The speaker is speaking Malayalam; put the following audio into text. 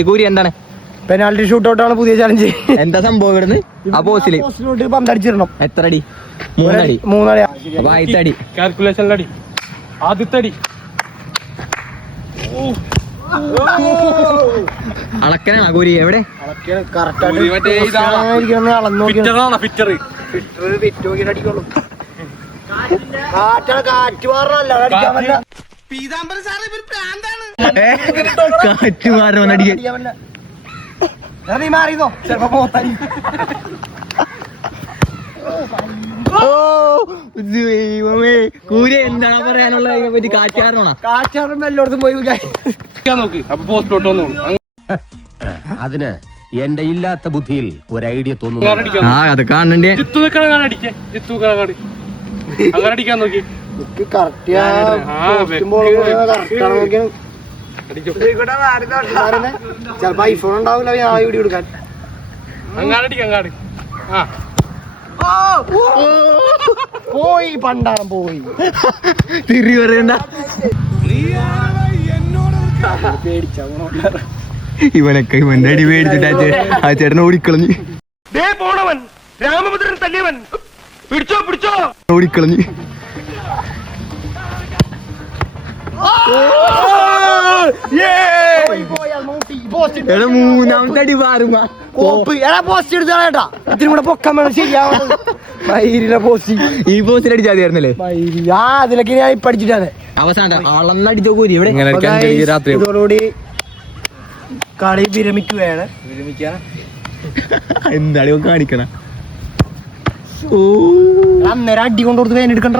കൂരി എന്താണ് പെനാൽറ്റി ഷൂട്ടൗട്ടാണ് പുതിയ ചാലഞ്ച്. എന്താ സംഭവം ഇവിടുന്ന് ആ പോസ്റ്റില് പന്തടിച്ചിരണം. എത്ര അടി? 3 അടി. 3 അടി. അപ്പൊ ആദ്യത്തെ അടി കാൽക്കുലേഷനിലടി ആദ്യത്തെ അടി അളക്കനാണ് കൂരി എവിടെ കാറ്റ് മാറണം അടിക്കാൻ മാറിയോ ചെലപ്പോ കൂരി എന്താണ് പറയാനുള്ള അതിനെ പറ്റി കാറ്റാറണോ? കാറ്റാറും എല്ലായിടത്തും പോയി നോക്കി അപ്പൊ പോസ്റ്റിലോട്ട് വന്നു. അതിന് എന്റെ ഇല്ലാത്ത ബുദ്ധിയിൽ ഒരു ഐഡിയ തോന്നുന്നു. ആ അത് കാണണ്ടേ ജിത്തു നിൽക്കണ അടിക്കാൻ ജിത്തു കാടി അങ്ങനെ അടിക്കാൻ നോക്കി ചെലപ്പോ ഐഫോൺ ഉണ്ടാവില്ല വീഡിയോ എടുക്കാൻ. അങ്ങാട് അടിക്കാം അങ്ങാട്. ആ പോയി പണ്ടാണ് പോയി തിരി പറയണ്ട. ഇവനൊക്കെ ഇവന്റെ അടി മേടിച്ചിട്ട് ആ ചേട്ടനെ ഓടിക്കളഞ്ഞ് പോണവൻ രാമഭദ്രൻ തല്ലിയവൻ പിടിച്ചോ പിടിച്ചോ ഓടിക്കളഞ്ഞ് എടാ മൂന്നാമത്തെ അടി മാറുമ്പോ പോസ്റ്റ് എടുത്താ ഇതിനും കൂടെ പൊക്കാൻ വേണം. ശരിയാവണം പോസ്റ്റ് ഈ പോസ്റ്റിൽ അടിച്ചാൽ മതിയായിരുന്നല്ലേ? അതിലൊക്കെ ഞാൻ ഇപ്പൊ അടിച്ചിട്ടാണ്. അവസാനം അളന്നടിച്ചോ കൂരി എവിടെ ഇതോടുകൂടി കളി വിരമിക്കുകയാണ്. എന്താണ് കാണിക്കണ? അന്നേരം അടി കൊണ്ടുകൊടുത്ത് വേനെടുക്കണ്ട.